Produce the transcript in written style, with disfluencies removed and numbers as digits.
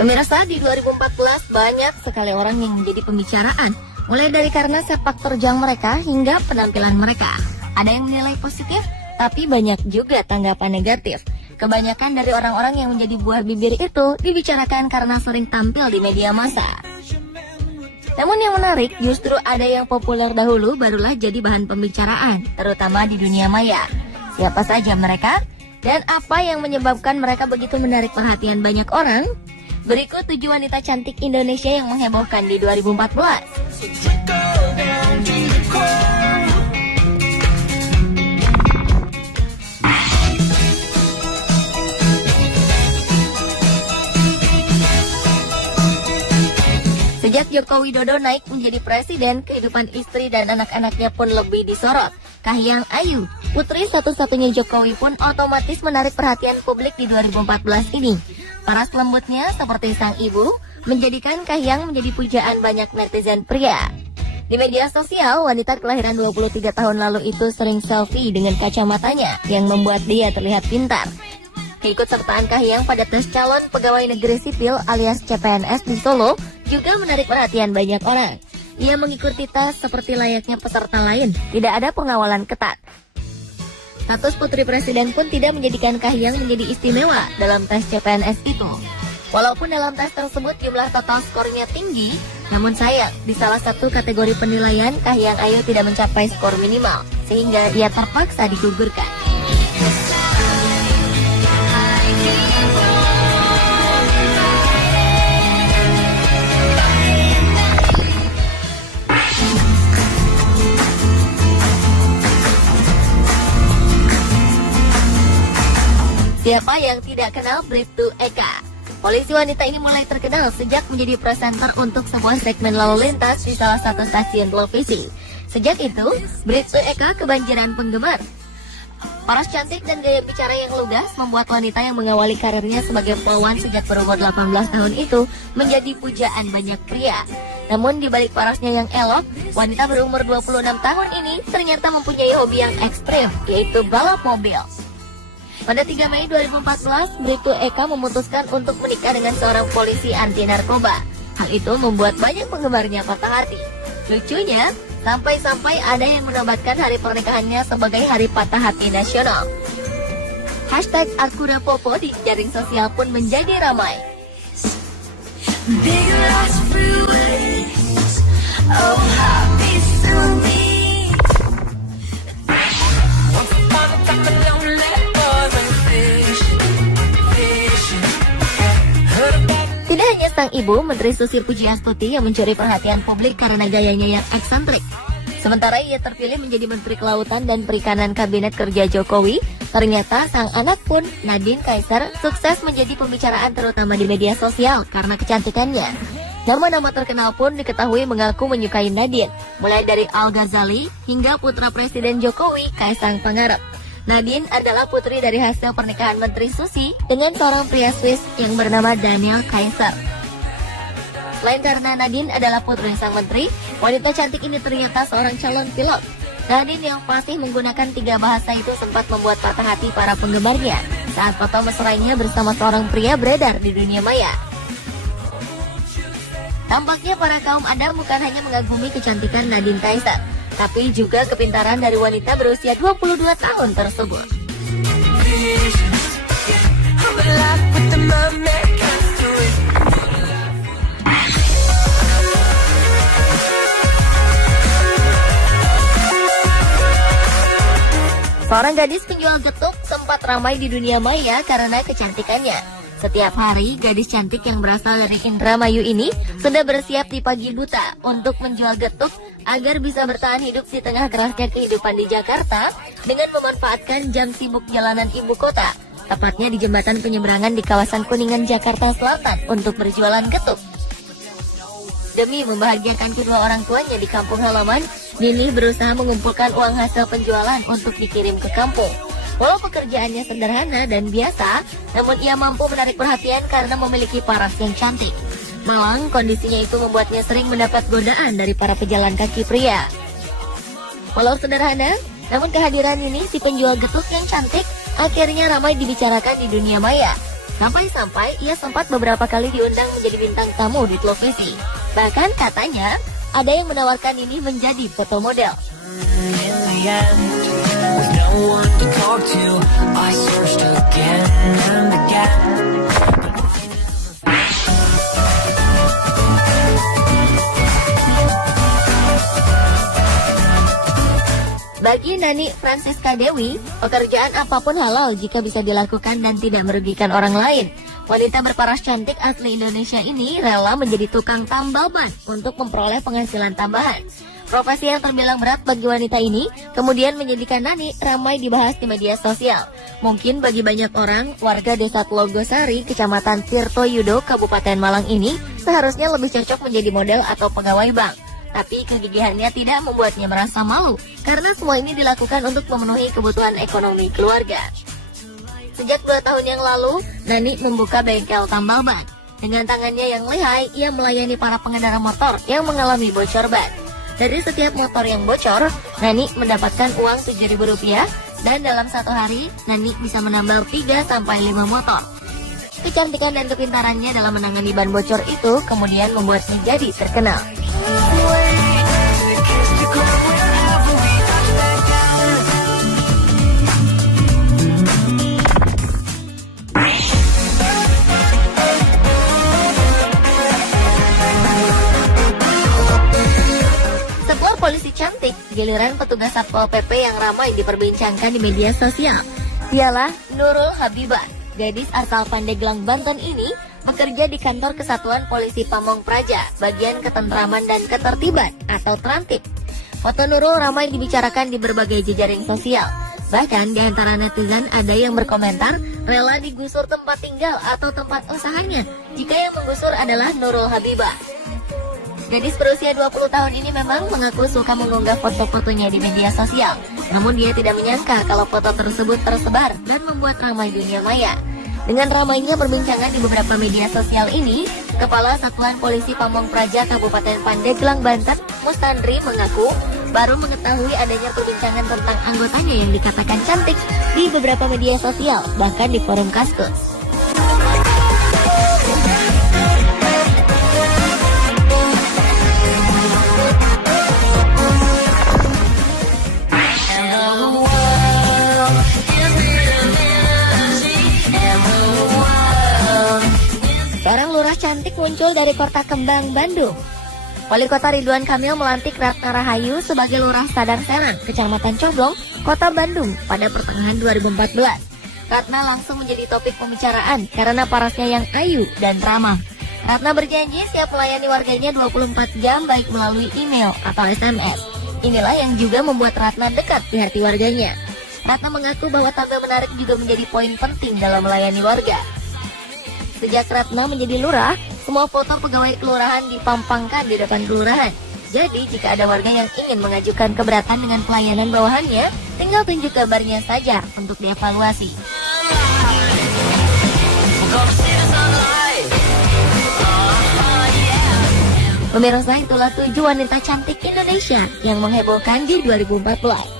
Pemirsa, di 2014 banyak sekali orang yang menjadi pembicaraan, mulai dari karena sepak terjang mereka hingga penampilan mereka. Ada yang menilai positif, tapi banyak juga tanggapan negatif. Kebanyakan dari orang-orang yang menjadi buah bibir itu dibicarakan karena sering tampil di media massa. Namun yang menarik, justru ada yang populer dahulu barulah jadi bahan pembicaraan, terutama di dunia maya. Siapa saja mereka? Dan apa yang menyebabkan mereka begitu menarik perhatian banyak orang? Berikut 7 wanita cantik Indonesia yang menghebohkan di 2014. Sejak Joko Widodo naik menjadi presiden, kehidupan istri dan anak-anaknya pun lebih disorot. Kahiyang Ayu, putri satu-satunya Jokowi, pun otomatis menarik perhatian publik di 2014 ini. Paras lembutnya seperti sang ibu menjadikan Kahiyang menjadi pujaan banyak netizen pria. Di media sosial, wanita kelahiran 23 tahun lalu itu sering selfie dengan kacamatanya yang membuat dia terlihat pintar. Keikutsertaan Kahiyang pada tes calon pegawai negeri sipil alias CPNS di Solo juga menarik perhatian banyak orang. Ia mengikuti tes seperti layaknya peserta lain, tidak ada pengawalan ketat. Status putri presiden pun tidak menjadikan Kahiyang menjadi istimewa dalam tes CPNS itu. Walaupun dalam tes tersebut jumlah total skornya tinggi, namun sayang di salah satu kategori penilaian Kahiyang Ayu tidak mencapai skor minimal, sehingga ia terpaksa digugurkan. Siapa yang tidak kenal Bribtu Eka? Polisi wanita ini mulai terkenal sejak menjadi presenter untuk sebuah segmen lalu lintas di salah satu stasiun televisi. Sejak itu, Bribtu Eka kebanjiran penggemar. Paras cantik dan gaya bicara yang lugas membuat wanita yang mengawali karirnya sebagai perawan sejak berumur 18 tahun itu menjadi pujaan banyak pria. Namun di balik parasnya yang elok, wanita berumur 26 tahun ini ternyata mempunyai hobi yang ekstrim, yaitu balap mobil. Pada 3 Mei 2014, Bribtu Eka memutuskan untuk menikah dengan seorang polisi anti narkoba. Hal itu membuat banyak penggemarnya patah hati. Lucunya, sampai-sampai ada yang menobatkan hari pernikahannya sebagai hari patah hati nasional. Hashtag #AkuRapopo di jaring sosial pun menjadi ramai. Tidak hanya sang ibu, Menteri Susi Pujiastuti yang mencuri perhatian publik karena gayanya yang eksentrik. Sementara ia terpilih menjadi Menteri Kelautan dan Perikanan Kabinet Kerja Jokowi, ternyata sang anak pun, Nadine Kaisar, sukses menjadi pembicaraan terutama di media sosial karena kecantikannya. Nama-nama terkenal pun diketahui mengaku menyukai Nadine, mulai dari Al Ghazali hingga putra Presiden Jokowi, Kaisang Pangarep. Nadine adalah putri dari hasil pernikahan Menteri Susi dengan seorang pria Swiss yang bernama Daniel Kaiser. Selain karena Nadine adalah putri sang menteri, wanita cantik ini ternyata seorang calon pilot. Nadine yang fasih menggunakan 3 bahasa itu sempat membuat patah hati para penggemarnya saat foto mesranya bersama seorang pria beredar di dunia maya. Tampaknya para kaum Adam bukan hanya mengagumi kecantikan Nadine Kaiser, tapi juga kepintaran dari wanita berusia 22 tahun tersebut. Seorang gadis penjual getuk sempat ramai di dunia maya karena kecantikannya. Setiap hari, gadis cantik yang berasal dari Indramayu ini sudah bersiap di pagi buta untuk menjual getuk agar bisa bertahan hidup di tengah kerasnya kehidupan di Jakarta dengan memanfaatkan jam sibuk jalanan ibu kota, tepatnya di jembatan penyeberangan di kawasan Kuningan, Jakarta Selatan untuk berjualan getuk. Demi membahagiakan kedua orang tuanya di kampung halaman, Nini berusaha mengumpulkan uang hasil penjualan untuk dikirim ke kampung. Walau pekerjaannya sederhana dan biasa, namun ia mampu menarik perhatian karena memiliki paras yang cantik. Malang, kondisinya itu membuatnya sering mendapat godaan dari para pejalan kaki pria. Walau sederhana, namun kehadiran ini si penjual getuk yang cantik akhirnya ramai dibicarakan di dunia maya. Sampai-sampai ia sempat beberapa kali diundang menjadi bintang tamu di televisi. Bahkan katanya, ada yang menawarkan ini menjadi foto model. Bagi Nani Francisca Dewi, pekerjaan apapun halal jika bisa dilakukan dan tidak merugikan orang lain. Wanita berparas cantik asli Indonesia ini rela menjadi tukang tambal ban untuk memperoleh penghasilan tambahan. Profesi yang terbilang berat bagi wanita ini kemudian menjadikan Nani ramai dibahas di media sosial. Mungkin bagi banyak orang, warga desa Tlogosari, Kecamatan Tirtoyudo, Kabupaten Malang ini seharusnya lebih cocok menjadi model atau pegawai bank. Tapi kegigihannya tidak membuatnya merasa malu, karena semua ini dilakukan untuk memenuhi kebutuhan ekonomi keluarga. Sejak 2 tahun yang lalu, Nani membuka bengkel tambal ban. Dengan tangannya yang lihai, ia melayani para pengendara motor yang mengalami bocor ban. Dari setiap motor yang bocor, Nani mendapatkan uang Rp7.000, dan dalam 1 hari, Nani bisa menambal 3-5 motor. Kecantikan dan kepintarannya dalam menangani ban bocor itu kemudian membuatnya jadi terkenal. Sebuah polisi cantik, giliran petugas Satpol PP yang ramai diperbincangkan di media sosial. Dialah Nurul Habibah, gadis asal Pandeglang, Banten ini bekerja di kantor Kesatuan Polisi Pamong Praja, bagian ketentraman dan ketertiban atau Trantip. Foto Nurul ramai dibicarakan di berbagai jejaring sosial. Bahkan di antara netizen ada yang berkomentar rela digusur tempat tinggal atau tempat usahanya jika yang menggusur adalah Nurul Habibah. Gadis berusia 20 tahun ini memang mengaku suka mengunggah foto-fotonya di media sosial. Namun dia tidak menyangka kalau foto tersebut tersebar dan membuat ramai dunia maya. Dengan ramainya perbincangan di beberapa media sosial ini, Kepala Satuan Polisi Pamong Praja Kabupaten Pandeglang, Banten, Mustandri mengaku baru mengetahui adanya perbincangan tentang anggotanya yang dikatakan cantik di beberapa media sosial, bahkan di forum Kaskus. Seorang lurah cantik muncul dari Kota Kembang, Bandung. Wali Kota Ridwan Kamil melantik Ratna Rahayu sebagai Lurah Sadang Serang, Kecamatan Coblong, Kota Bandung pada pertengahan 2014. Ratna langsung menjadi topik pembicaraan karena parasnya yang ayu dan ramah. Ratna berjanji siap melayani warganya 24 jam baik melalui email atau SMS. Inilah yang juga membuat Ratna dekat di hati warganya. Ratna mengaku bahwa tampil menarik juga menjadi poin penting dalam melayani warga. Sejak Ratna menjadi lurah, semua foto pegawai kelurahan dipampangkan di depan kelurahan. Jadi jika ada warga yang ingin mengajukan keberatan dengan pelayanan bawahannya, tinggal tunjuk gambarnya saja untuk dievaluasi. Pemirsa, itulah 7 wanita cantik Indonesia yang menghebohkan di 2014.